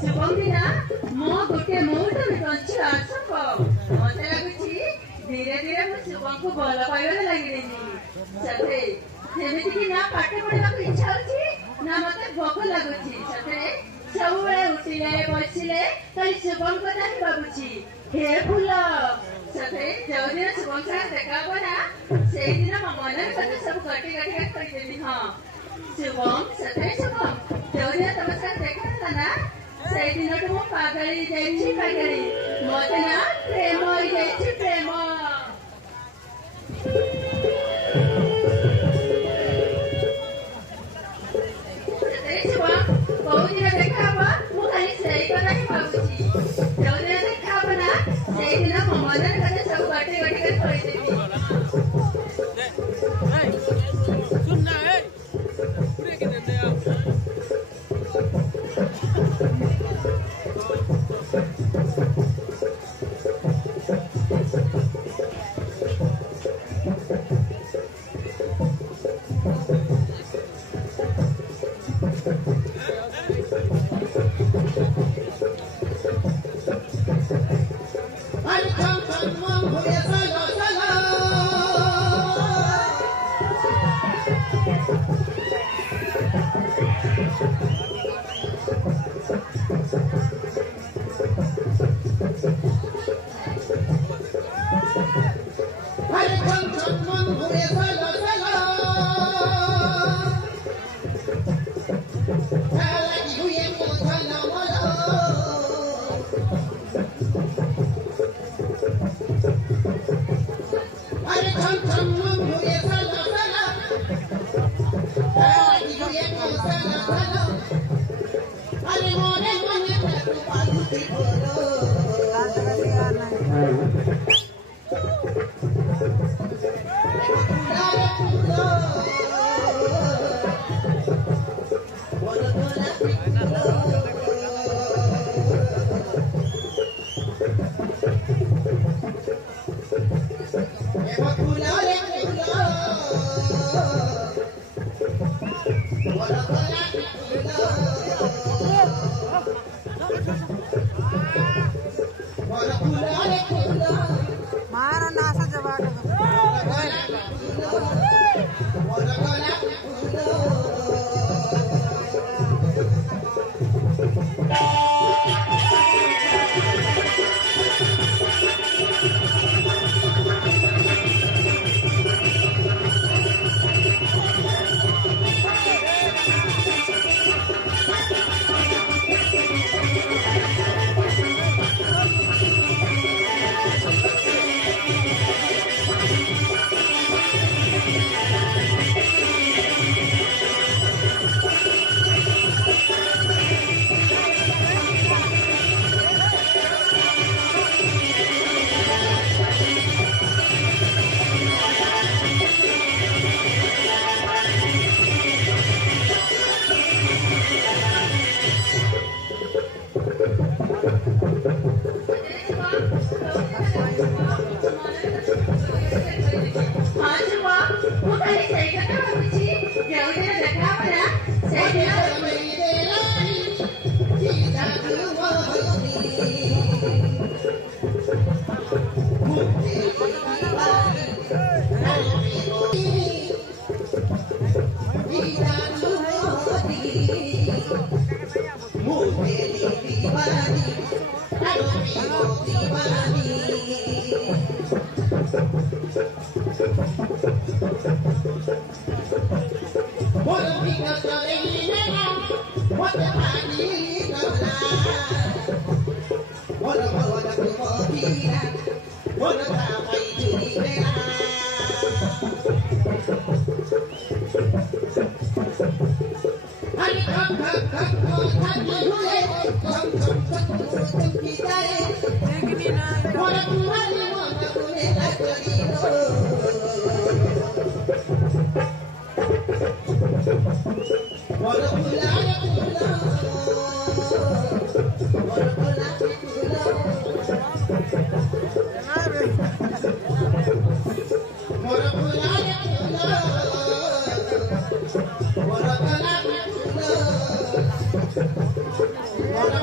शुभंगिना मो गोटे मुहूर्त बंची आसब मत लगुच धीरे धीरे मु शुभम को भल पाइबार लगे से सेमती ना पाठ पढ़ा इच्छा हो ना मत भोक लगुच सब बेले उठिले बसिले खाली शुभम कथा ही भावुची हे फूल से जो दिन शुभम साथ देखा ना से दिन मो मन कथा सब कटी कटी कहीदेवी हाँ शुभम से शुभम जो दिन तुम साथ देखा ना से दिन तो मो पागली जाइछि पागली मत ना प्रेम हो जाइछि प्रेम से शुभम बहुत दिन देखा मु खाली से कथा ही भावुची जो दिन देखा ना से दिन मो मन कथा सब कटी कटी कहीदेवी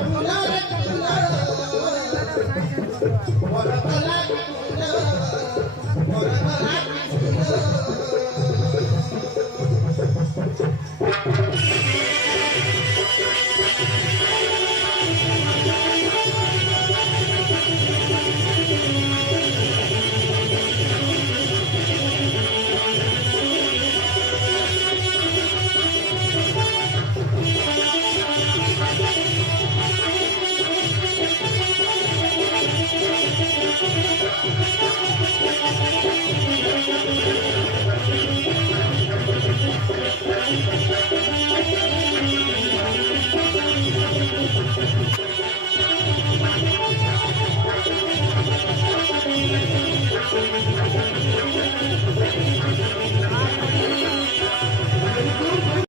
Hola, ବଡ଼ କଲା